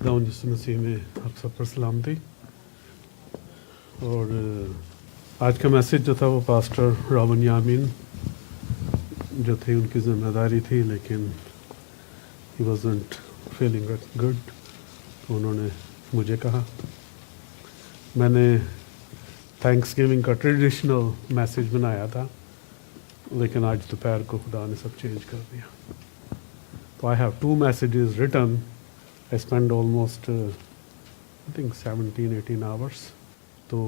दाऊद यीशु मसीह में आप सब पर सलामती। और आज का मैसेज जो था वो पास्टर रॉबिन यामीन जो थे उनकी ज़िम्मेदारी थी, लेकिन ही वाजंट फीलिंग गुड, तो उन्होंने मुझे कहा। मैंने थैंक्स गिविंग का ट्रेडिशनल मैसेज बनाया था, लेकिन आज दोपहर को खुदा ने सब चेंज कर दिया। तो I have 2 messages written. I spend almost I think 17-18 hours. तो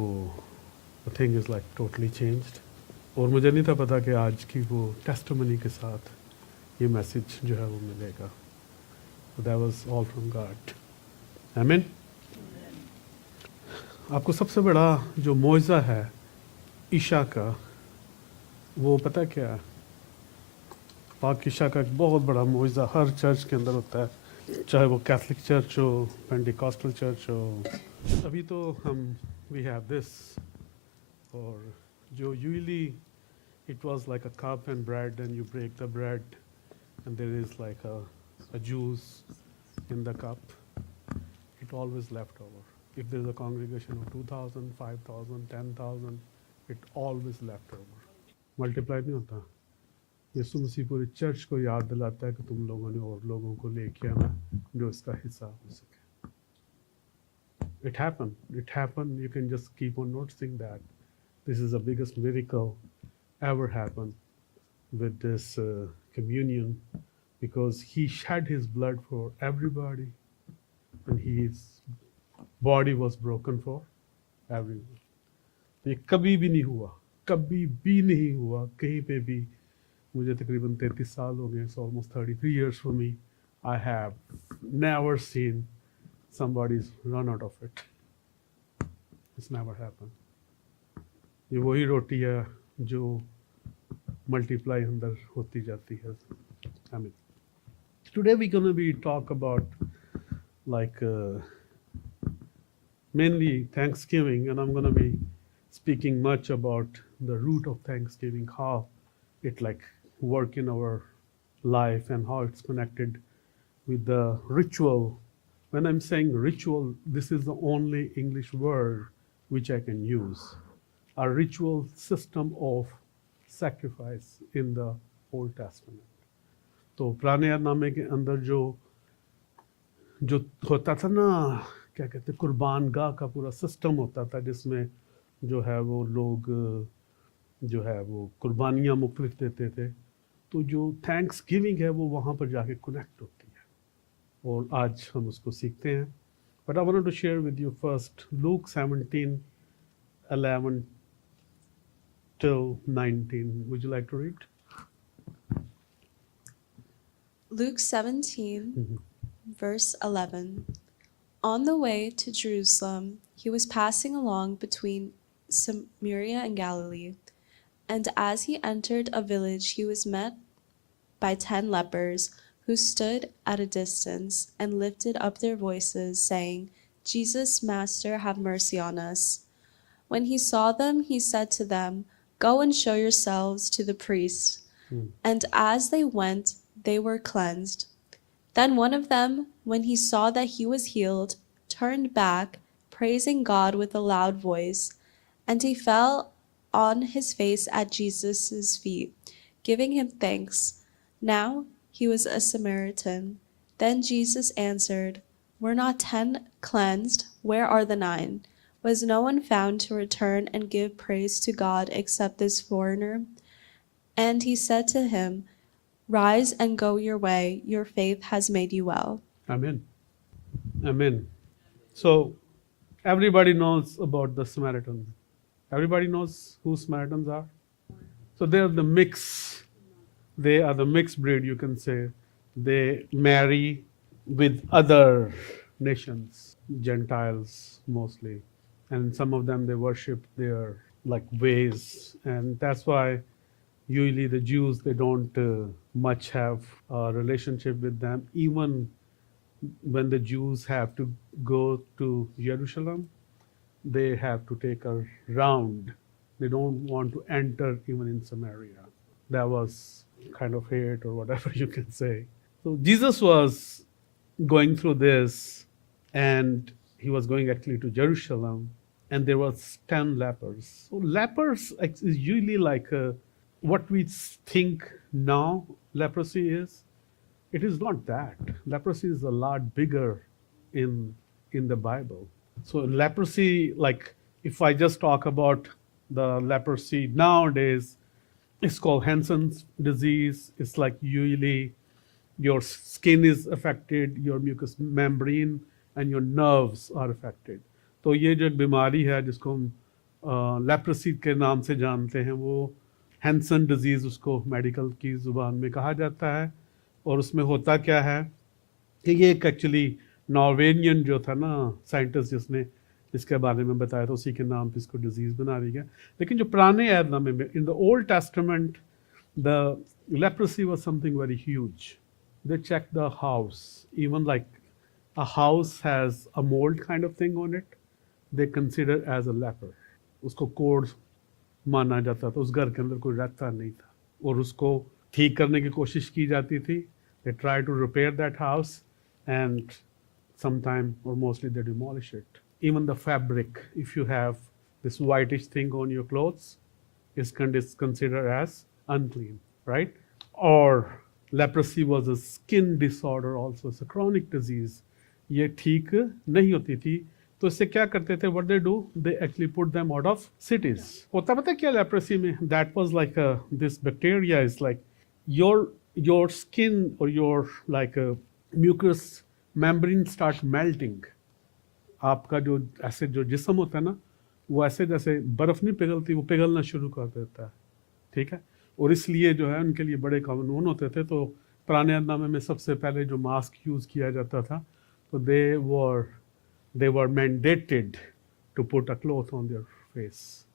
the thing is like totally changed. और मुझे नहीं था पता कि आज की वो टेस्टिमनी के साथ ये मैसेज जो है वो मिलेगा। That was all from God. आमीन। आपको सबसे बड़ा जो मौजज़ा है ईशा का, वो पता क्या है? पाक ईशा का एक बहुत बड़ा मौजज़ा हर चर्च के अंदर होता है, चाहे वो कैथलिक चर्च हो, पेंटिकॉस्टल चर्च हो। अभी तो हम वी हैव दिस, और जो usually it was like a cup and bread, and you break the bread and there is like a juice in the cup. It always left over. If there is a congregation of 2,000, 5,000, 10,000, it always left over. Multiply नहीं होता। यीशु मसीह पूरी चर्च को याद दिलाता है कि तुम लोगों ने और लोगों को लेके आना जो इसका हिस्सा हो सके। It happened. It happened. You can just keep on noticing that. This is the biggest miracle ever happened with this communion, because he shed his blood for everybody and his body was broken for everyone. तो ये कभी भी नहीं हुआ, कभी भी नहीं हुआ कहीं पे भी। मुझे तकरीबन 33 साल हो गए, so almost 33 years for me. I have never seen somebody's run out of it. It's never happened. ये वही रोटी है जो मल्टीप्लाई अंदर होती जाती है। I mean, today we're going to be talk about like mainly Thanksgiving, and I'm going to be speaking much about the root of Thanksgiving, how it like work in our life and how it's connected with the ritual. When I'm saying ritual, this is the only English word which I can use. A ritual system of sacrifice in the Old Testament. तो पुराने नामे के अंदर जो जो होता था ना, क्या कहते, कुर्बान गाह का पूरा सिस्टम होता था, जिसमें जो है वो लोग जो है वो कुर्बानियाँ मुख्तलिफ देते थे। तो जो थैंक्स गिविंग है वो वहाँ पर जाके कनेक्ट होती है, और आज हम उसको सीखते हैं। But I wanted to share with you first look 17:11 till 19. Would you like to read? Luke 17, verse 11. On the way to Jerusalem, he was passing along between Samaria and Galilee. And as he entered a village, he was met by 10 lepers who stood at a distance and lifted up their voices, saying, Jesus, Master, have mercy on us. When he saw them, he said to them, Go and show yourselves to the priests. And as they went, they were cleansed. Then one of them, when he saw that he was healed, turned back, praising God with a loud voice. And he fell on his face at Jesus' feet, giving him thanks. Now he was a Samaritan. Then Jesus answered, Were not 10 cleansed? Where are the 9? Was no one found to return and give praise to God except this foreigner? And he said to him, Rise and go your way. Your faith has made you well. Amen. Amen. So everybody knows about the Samaritans. Everybody knows who Samaritans are. So they are the mix. They are the mixed breed, you can say. They marry with other nations, Gentiles mostly, and some of them they worship their like ways, and that's why usually the Jews, they don't much have a relationship with them. Even when the Jews have to go to Jerusalem, they have to take a round. They don't want to enter even in Samaria. That was kind of hate or whatever you can say. So Jesus was going through this, and he was going actually to Jerusalem, and there was 10 lepers. So lepers is usually like what we think now leprosy is. It is not that. Leprosy is a lot bigger in the Bible. So leprosy, like if I just talk about the leprosy nowadays, it's called Hansen's disease. It's like usually your skin is affected, your mucous membrane and your nerves are affected. तो ये जो एक बीमारी है जिसको हम लेप्रोसी के नाम से जानते हैं, वो हैंसन डिजीज़ उसको मेडिकल की ज़ुबान में कहा जाता है. और उसमें होता क्या है कि ये एक एक्चुअली नॉर्वेनियन जो था ना साइंटिस्ट जिसने इसके बारे में बताया था, उसी के नाम पे इसको डिजीज़ बना दी गया. लेकिन जो पुराने ऐहदनामे में in the old testament the leprosy was something very huge. They check the house, even like a house has a mold kind of thing on it, they consider as a leper. उसको कोड माना जाता था, उस घर के अंदर कोई रहता नहीं था और उसको ठीक करने की कोशिश की जाती थी. They try to repair that house and sometime or mostly they demolish it. Even the fabric, if you have this whitish thing on your clothes, is considered as unclean, right? Or leprosy was a skin disorder also, it's a chronic disease. ये ठीक नहीं होती थी, तो इससे क्या करते थे? What they do? They actually put them out of cities. होता पता क्या leprosy में? That was like this bacteria is like your skin or your like mucous membrane start melting. आपका जो ऐसे जो जिस्म होता है ना, वो ऐसे जैसे बर्फ़ नहीं पिघलती, वो पिघलना शुरू कर देता है. ठीक है. और इसलिए जो है उनके लिए बड़े कानून होते थे. तो पुराने ऐहदनामे में सबसे पहले जो मास्क यूज़ किया जाता था, तो they were mandated to put a cloth on their face,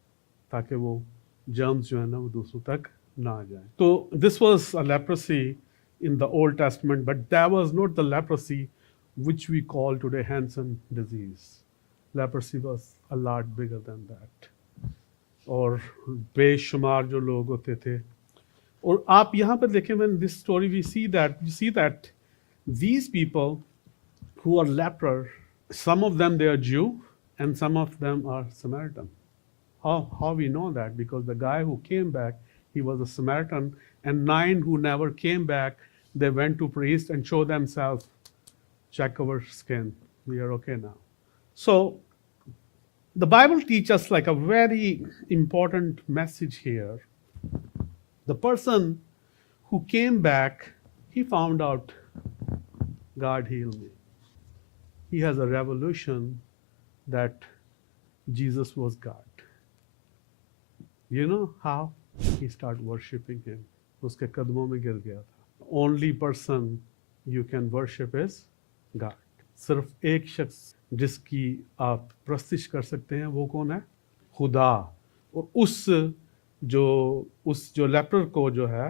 ताकि वो जर्म्स जो है ना वो दूसरों तक ना आ जाए. तो this was a leprosy in the Old Testament, but that was not the leprosy which we call today Hansen disease. Leprosy was a lot bigger than that. और बेशुमार जो लोग होते थे. और आप यहाँ पर देखें, when this story we see that these people who are leper, some of them they are Jew and some of them are Samaritan. How we know that? Because the guy who came back, he was a Samaritan, and 9 who never came back, they went to priest and show themselves, check our skin, we are okay now. So the Bible teaches us like a very important message here. The person who came back, he found out God healed me. He has a revelation that Jesus was God. You know how? He started worshiping him. उसके कदमों में गिर गया था. Only person you can worship is God. सिर्फ एक शख्स जिसकी आप प्रस्तिश कर सकते हैं, वो कौन है? खुदा. और उस जो लेपर को जो है,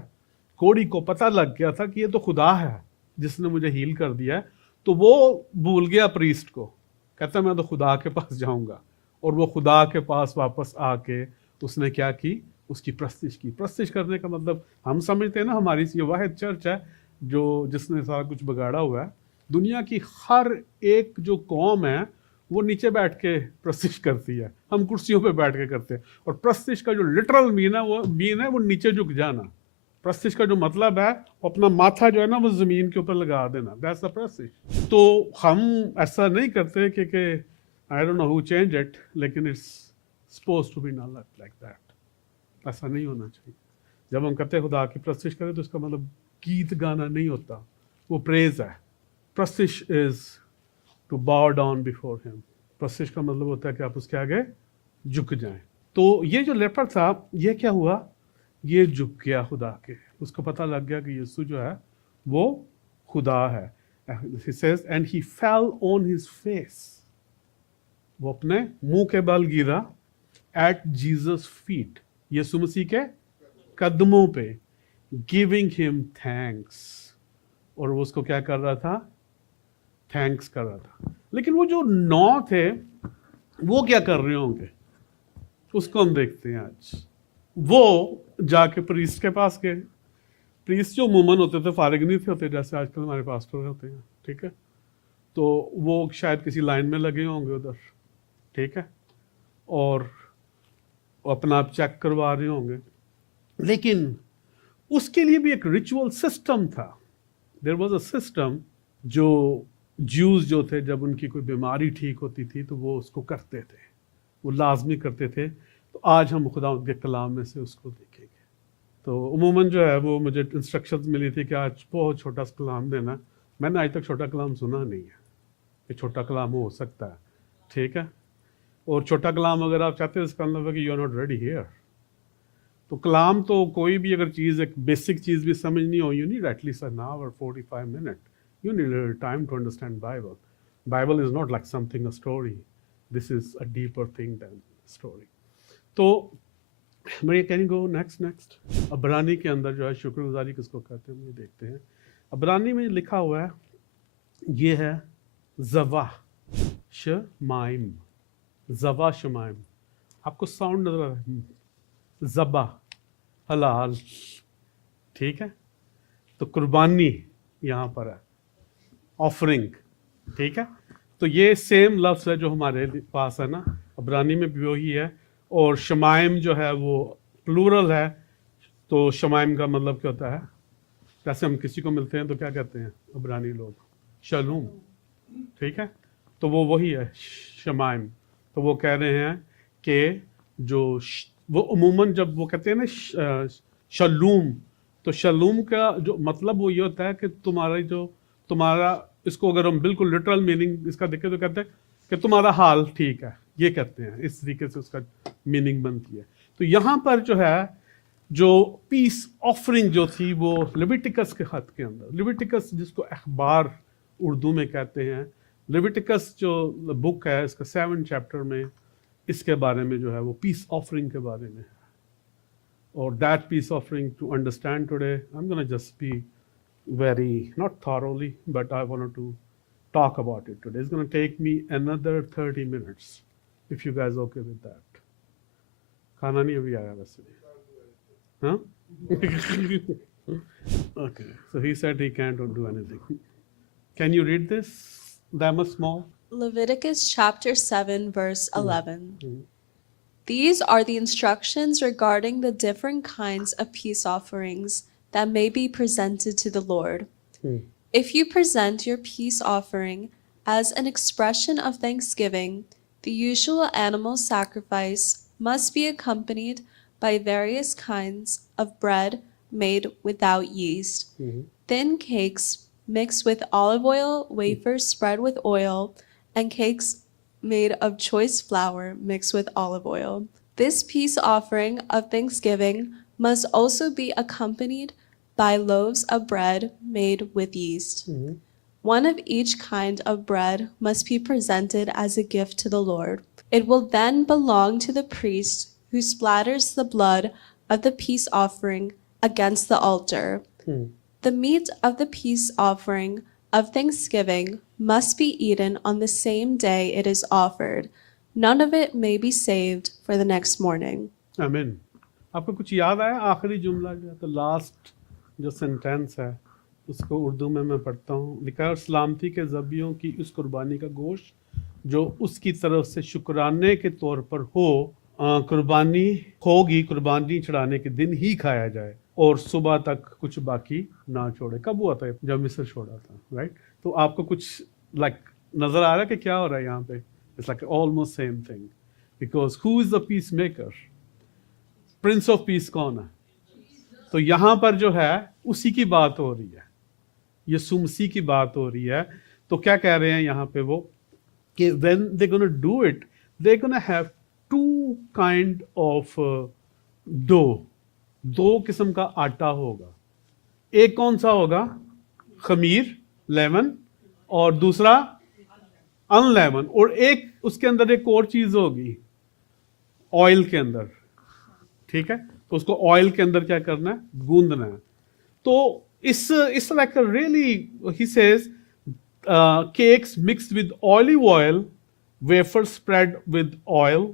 कोड़ी को पता लग गया था कि ये तो खुदा है जिसने मुझे हील कर दिया है. तो वो भूल गया प्रीस्ट को, कहता मैं तो खुदा के पास जाऊंगा. और वो खुदा के पास वापस आके उसने क्या की? उसकी प्रस्तिश की. प्रस्तिश करने का मतलब हम समझते हैं ना, हमारी ये वाहिद चर्च है जो जिसने सारा कुछ बिगाड़ा हुआ है. दुनिया की हर एक जो कौम है वो नीचे बैठ के प्रस्तिश करती है, हम कुर्सियों पे बैठ के करते हैं. और प्रस्तिश का जो लिटरल मीन है वो नीचे झुक जाना. प्रस्तिश का जो मतलब है अपना माथा जो है ना वो ज़मीन के ऊपर लगा देना. दैट्स द प्रस्तिश. तो हम ऐसा नहीं करते कि I don't know who change it, लेकिन it's supposed to be not like that. ऐसा नहीं होना चाहिए. जब हम कहते हैं खुदा की प्रस्तिश करें, तो इसका मतलब गीत गाना नहीं होता, वो प्रेज है. प्रस्तिश is to bow down before him. प्रस्तिश का मतलब होता है कि आप उसके आगे झुक जाएं. तो ये जो लेपर था, ये क्या हुआ? ये झुक गया खुदा के. उसको पता लग गया कि यीशु जो है वो खुदा है. He says, and he fell on his face. वो अपने मुंह के बल गिरा at Jesus' feet, यीशु मसीह के कदमों पे, गिविंग हिम थैंक्स. और वो उसको क्या कर रहा था? थैंक्स कर रहा था. लेकिन वो जो 9 थे वो क्या कर रहे होंगे, उसको हम देखते हैं आज. वो जाके प्रीस्ट के पास गए. प्रीस्ट जो अमूमन होते थे फारिग नहीं थे होते, जैसे आजकल हमारे पास्टर होते हैं. ठीक है. तो वो शायद किसी लाइन में लगे होंगे उधर, ठीक है, और अपना आप चेक करवा रहे होंगे, लेकिन उसके लिए भी एक रिचुअल सिस्टम था। देयर वाज अ सिस्टम जो ज्यूज जो थे, जब उनकी कोई बीमारी ठीक होती थी तो वो उसको करते थे, वो लाजमी करते थे। तो आज हम खुदा के कलाम में से उसको देखेंगे। तो उमूमन जो है वो मुझे इंस्ट्रक्शंस मिली थी कि आज बहुत छोटा सा कलाम देना। मैंने आज तक छोटा कलाम सुना नहीं है, ये छोटा कलाम हो सकता है, ठीक है। और छोटा कलाम अगर आप चाहते हैं इसका मतलब है कि you are not ready here. तो कलाम तो कोई भी अगर चीज़, एक बेसिक चीज़ भी समझनी हो, you need at least an hour 45 minute, you need time to understand Bible. Bible is not like something a story, this is a deeper thing than story. तो Maria, can you go next. अबरानी के अंदर जो है शुक्रगुजारी किसको कहते हैं, मुझे देखते हैं। अबरानी में लिखा हुआ है, ये है ज़वा शमाइम, ज़वा शमाइम। आपको साउंड नजर आ रहा है, ज़बा हलाल, ठीक है। तो कुर्बानी यहाँ पर है, ऑफरिंग, ठीक है। तो ये सेम लफ्ज़ है जो हमारे पास है ना, अबरानी में भी वही है। और शमाइम जो है वो प्लूरल है। तो शमाइम का मतलब क्या होता है, जैसे हम किसी को मिलते हैं तो क्या कहते हैं अबरानी लोग, शलूम, ठीक है। तो वो वही है शमाइम। तो वो कह रहे हैं कि जो वो उमूमन जब वो कहते हैं ना शलूम, तो शलूम का जो मतलब वो ये होता है कि तुम्हारा इसको अगर हम बिल्कुल लिटरल मीनिंग इसका देखें तो कहते हैं कि तुम्हारा हाल ठीक है, ये कहते हैं, इस तरीके से उसका मीनिंग बनती है। तो यहाँ पर जो है, जो पीस ऑफरिंग जो थी वो लिविटिकस के खत के अंदर, लिविटिकस जिसको अखबार उर्दू में कहते हैं, लिविटिकस जो बुक है इसका 7 चैप्टर में इसके बारे में जो है वो पीस ऑफरिंग के बारे में है। और that peace offering to understand today, I am gonna just speak very not thoroughly, but I wanted to talk about it today. It's going to take me another 30 minutes if you guys okay with that. खाना नहीं अभी आया वैसे, हाँ? Okay, so he said he can't do anything. Can you read this, Dama Small? Leviticus chapter 7, verse 11. These are the instructions regarding the different kinds of peace offerings that may be presented to the Lord. If you present your peace offering as an expression of thanksgiving, the usual animal sacrifice must be accompanied by various kinds of bread made without yeast, thin cakes mixed with olive oil, wafers spread with oil, and cakes made of choice flour mixed with olive oil. This peace offering of thanksgiving must also be accompanied by loaves of bread made with yeast. One of each kind of bread must be presented as a gift to the Lord. It will then belong to the priest who splatters the blood of the peace offering against the altar. The meat of the peace offering of thanksgiving must be eaten on the same day it is offered. None of it may be saved for the next morning. Amen. आपको कुछ याद आया आखिरी जुमला जो है, तो लास्ट जो सेंटेंस है उसको उर्दू में मैं पढ़ता हूँ। लिखा है, और सलामती के ज़बियों की उस कुर्बानी का गोश्त जो उसकी तरफ से शुक्राने के तौर पर हो, कुर्बानी होगी, कुर्बानी चढ़ाने के दिन ही खाया जाए और सुबह तक कुछ बाकी ना छोड़े। कब हुआ था जब मिस्र छोड़ा था, राइट? तो आपको कुछ नजर आ रहा है कि क्या हो रहा है यहाँ पे? It's like almost same thing, because who is the peace maker? Prince of peace कौन है? तो यहाँ पर जो है उसी की बात हो रही है, यीशु मसीह की बात हो रही है। तो क्या कह रहे हैं यहाँ पे वो कि when they're going to do it, they're going to have two kind of dough, 2 किस्म का आटा होगा। एक कौन सा होगा? खमीर, लेमन, और दूसरा अनलेमन, और एक उसके अंदर एक और चीज होगी ऑयल के अंदर, ठीक है? तो उसको ऑयल के अंदर क्या करना है? गूंदना है। तो इस like really he says cakes mixed with olive oil, wafers spread with oil,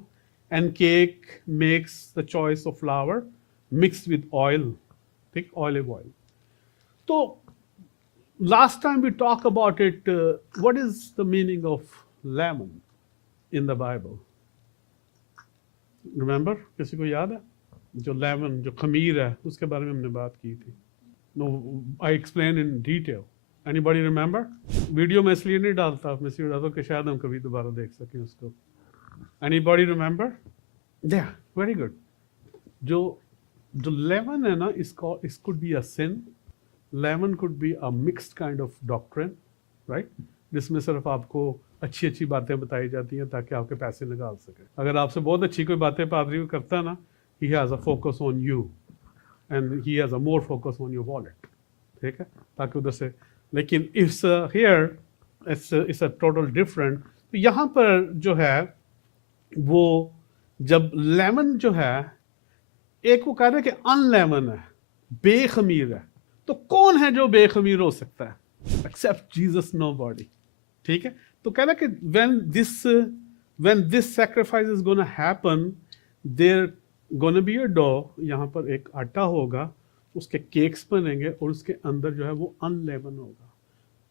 and cake makes the choice of flour mixed with oil, ठीक, olive oil. तो last time we talked about it, what is the meaning of lemon in the Bible? Remember? किसी को याद है? जो lemon, जो खमीर है, उसके बारे में हमने बात की थी. No, I explained in detail. Anybody remember? Video मैं इसलिए नहीं डालता, मैं इसलिए डालता हूँ कि शायद हम कभी दोबारा देख सकें उसको. Anybody remember? Yeah, very good. जो lemon है ना, इसको it could be a sin. Lemon could be a mixed kind of doctrine, right? जिसमें सिर्फ आपको अच्छी अच्छी बातें बताई जाती हैं ताकि आपके पैसे निकाल सके. अगर आपसे बहुत अच्छी कोई बातें पादरी करता है ना, he has a focus on you and he has a more focus on your wallet. ठीक है, ताकि उधर से. लेकिन it's here it's a total different. तो यहाँ पर जो है वो जब लेमन जो है, एक वो कह रहे हैं कि अनलेमन है, बेखमीर है. तो कौन है जो बेखमीर हो सकता है? Except Jesus, nobody. ठीक है, तो कह रहा है कि when this sacrifice is going to happen, there going to be a dough. यहाँ पर एक आटा होगा, उसके केक्स बनेंगे और उसके अंदर जो है वो अनलेमन होगा,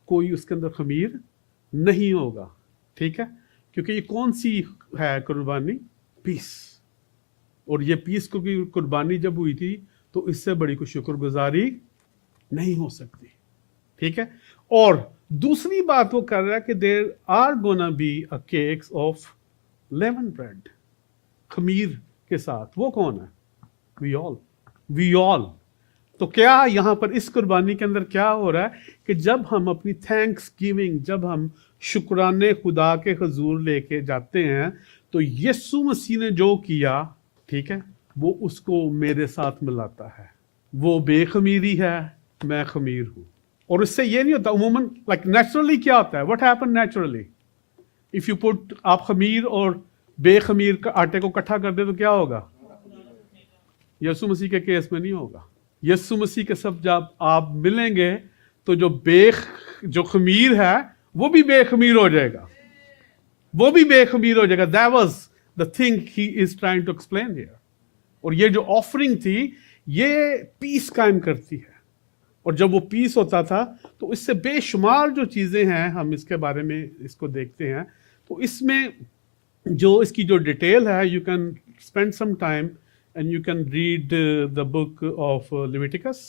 कोई उसके अंदर खमीर नहीं होगा. ठीक है, क्योंकि ये कौन सी है कुर्बानी? पीस. और ये पीस की कुर्बानी जब हुई थी तो इससे बड़ी कोई शुक्रगुजारी नहीं हो सकती. ठीक है, और दूसरी बात वो कर रहा है कि there are gonna be a cakes of lemon bread, खमीर के साथ. वो कौन है? We all. तो क्या यहाँ पर इस कुर्बानी के अंदर क्या हो रहा है कि जब हम अपनी थैंक्स गिविंग, जब हम शुक्राने खुदा के हुजूर लेके जाते हैं, तो यीशु मसीह ने जो किया, ठीक है, वो उसको मेरे साथ मिलाता है. वो बेखमीरी है, मैं खमीर हूं. और इससे ये नहीं होता उमूमन, लाइक नेचुरली क्या होता है? What happen naturally? If you put, आप खमीर और बेखमीर का आटे को इकट्ठा कर दे तो क्या होगा? यीशु मसीह के केस में नहीं होगा. यीशु मसीह के सब जब आप मिलेंगे तो जो खमीर है वो भी बेखमीर हो जाएगा, वो भी बेखमीर हो जाएगा. That was the thing he is trying to explain here. और ये जो ऑफरिंग थी ये पीस कायम करती है. और जब वो पीस होता था तो इससे बेशुमार जो चीज़ें हैं, हम इसके बारे में इसको देखते हैं. तो इसमें जो इसकी जो डिटेल है, you can spend some time and you can read the book of Leviticus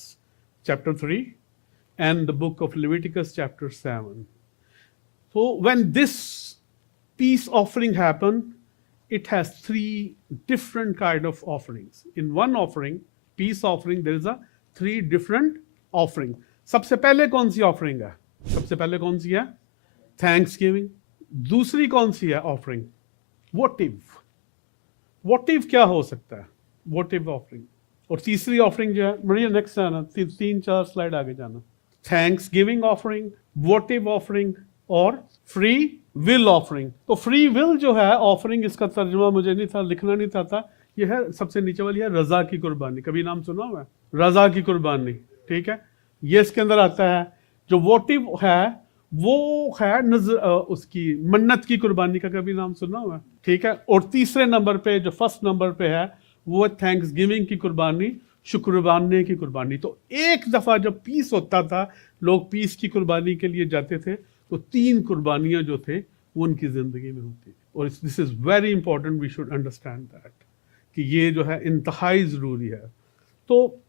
chapter 3 and the book of Leviticus chapter 7. So when this peace offering happened, it has 3 different kind of offerings. In one offering, peace offering, there is a 3 different offering. सबसे पहले कौन सी offering है? सबसे पहले कौन सी है? Thanksgiving. दूसरी कौन सी है offering? Votive. Votive क्या हो सकता है? वोटिव ऑफरिंग. और तीसरी ऑफरिंग जो है, बढ़िया नेक्स्ट आना, 3-4 स्लाइड आगे जाना. थैंक्स गिविंग ऑफरिंग, वोटिव ऑफरिंग और फ्री विल ऑफरिंग. तो फ्री विल जो है ऑफरिंग, इसका तर्जुमा मुझे नहीं था, लिखना नहीं था. यह है सबसे नीचे वाली है रजा की कुर्बानी. कभी नाम सुना हुआ है? रजा की कुर्बानी. ठीक है, ये इसके अंदर आता है. जो वोटिव है वो है उसकी मन्नत की कुर्बानी का. कभी नाम सुना हुआ है? ठीक है. और तीसरे नंबर पे, जो फर्स्ट नंबर पे है, वो थैंक्स गिविंग की कुर्बानी, शुक्रबाने की कुर्बानी. तो एक दफ़ा जब पीस होता था, लोग पीस की कुर्बानी के लिए जाते थे, तो 3 कुर्बानियाँ जो थे वो उनकी ज़िंदगी में होती थी. और this is very important, we should understand that, कि ये जो है इंतहाई ज़रूरी है. तो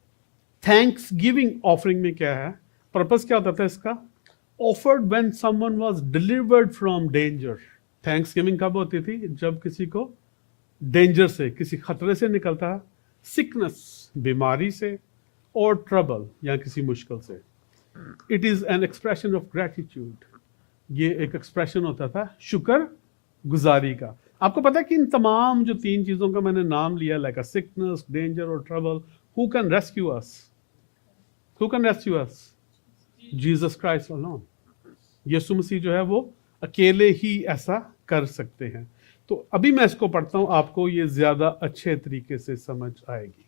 थैंक्स गिविंग ऑफरिंग में क्या है, पर्पस क्या होता था इसका? Offered when someone was delivered from danger. Thanks giving कब होती थी? जब किसी को डेंजर से, किसी खतरे से निकलता है, सिकनेस, बीमारी से, और ट्रबल या किसी मुश्किल से. It is an expression of gratitude. ये एक एक्सप्रेशन होता था शुक्र गुजारी का. आपको पता है कि इन तमाम जो 3 चीज़ों का मैंने नाम लिया, लाइक अ सिकनेस, डेंजर और trouble, who can rescue us? Who can rescue us? Jesus Christ alone. यीशु मसीह जो है वो अकेले ही ऐसा कर सकते हैं. तो अभी मैं इसको पढ़ता हूं, आपको ये ज्यादा अच्छे तरीके से समझ आएगी.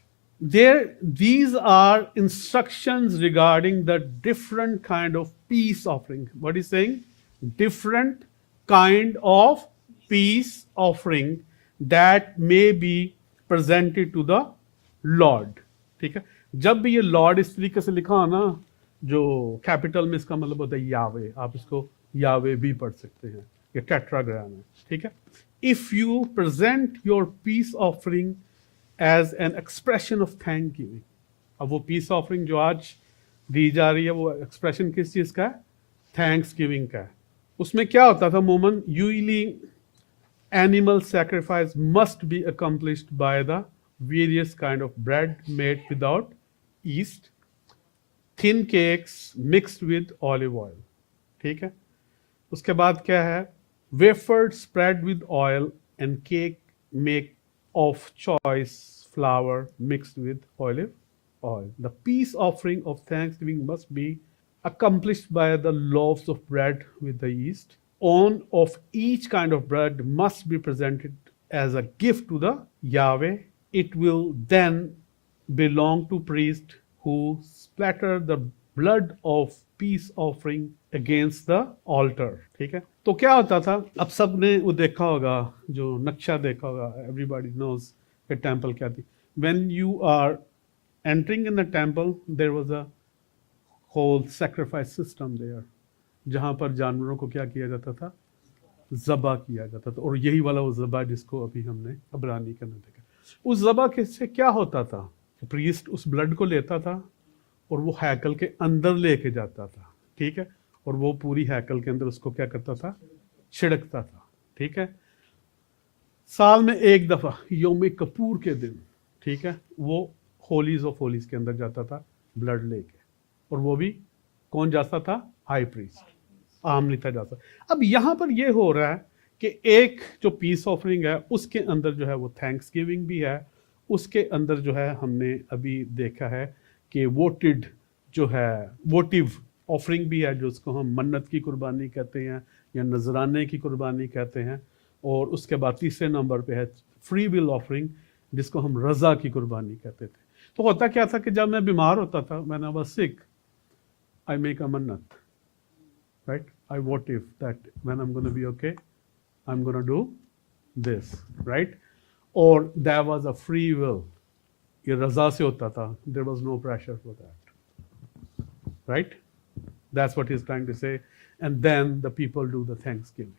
These are instructions regarding the different kind of peace offering. What is saying? Different kind of peace offering that may be presented to the Lord. ठीक है, जब भी ये लॉर्ड इस तरीके से लिखा हो ना, जो कैपिटल में इसका मतलब होता है यावे, आप इसको यावे भी पढ़ सकते हैं, ये टेट्राग्राम है, ठीक है। If you present your peace offering as an expression of thanksgiving, अब वो पीस ऑफरिंग जो आज दी जा रही है वो एक्सप्रेशन किस चीज का है? थैंक्स गिविंग का है। उसमें क्या होता था मोमन, usually animal sacrifice must be accomplished by the various kind of bread made without yeast, thin cakes mixed with olive oil, ठीक है। उसके बाद क्या है, wafer spread with oil and cake make of choice flour mixed with olive oil. The peace offering of thanksgiving must be accomplished by the loaves of bread with the yeast. On of each kind of bread must be presented as a gift to the Yahweh. It will then belong to priest who splatter the blood of peace offering against the altar. ठीक है, तो क्या होता था, अब सब ने वो देखा होगा, जो नक्शा देखा होगा, everybody knows कि टेम्पल क्या थी। When you are entering in the temple, there was a whole sacrifice system there, जहाँ पर जानवरों को क्या किया जाता था, ज़बा किया जाता था। और यही वाला वो ज़बा जिसको अभी हमने अबरानी के अंदर देखा। उस ज़बा के से क्या होता था, प्रीस्ट उस ब्लड को लेता था और वो हैकल के अंदर लेके जाता था, ठीक है, और वो पूरी हैकल के अंदर उसको क्या करता था, छिड़कता था, ठीक है। साल में एक दफ़ा योम कपूर के दिन, ठीक है, वो होलीज ऑफ होलीज के अंदर जाता था ब्लड लेके, और वो भी कौन जाता था, हाई प्रीस्ट, आम नहीं था जाता। अब यहाँ पर ये हो रहा है कि एक जो पीस ऑफरिंग है उसके अंदर जो है वो थैंक्स गिविंग भी है, उसके अंदर जो है हमने अभी देखा है कि वोटिड जो है वोटिव ऑफरिंग भी है, जो उसको हम मन्नत की कुर्बानी कहते हैं या नजराने की कुर्बानी कहते हैं। और उसके बाद तीसरे नंबर पे है फ्री विल ऑफरिंग, जिसको हम रज़ा की कुर्बानी कहते थे। तो होता क्या था कि जब मैं बीमार होता था, मैंने बस सिक, आई मेक अ मन्नत, right? I votive that when I'm going to be okay, I'm going to do this, right? Or there was a free will. ये रजा से होता था. There was no pressure for that, right? That's what he's trying to say. And then the people do the Thanksgiving.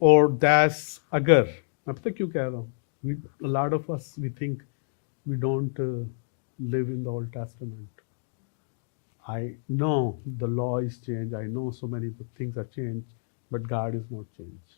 Or that's agar. मैं पता क्यों कह रहा हूँ? A lot of us, we think we don't live in the Old Testament. I know the law is changed. I know so many things are changed, but God is not changed.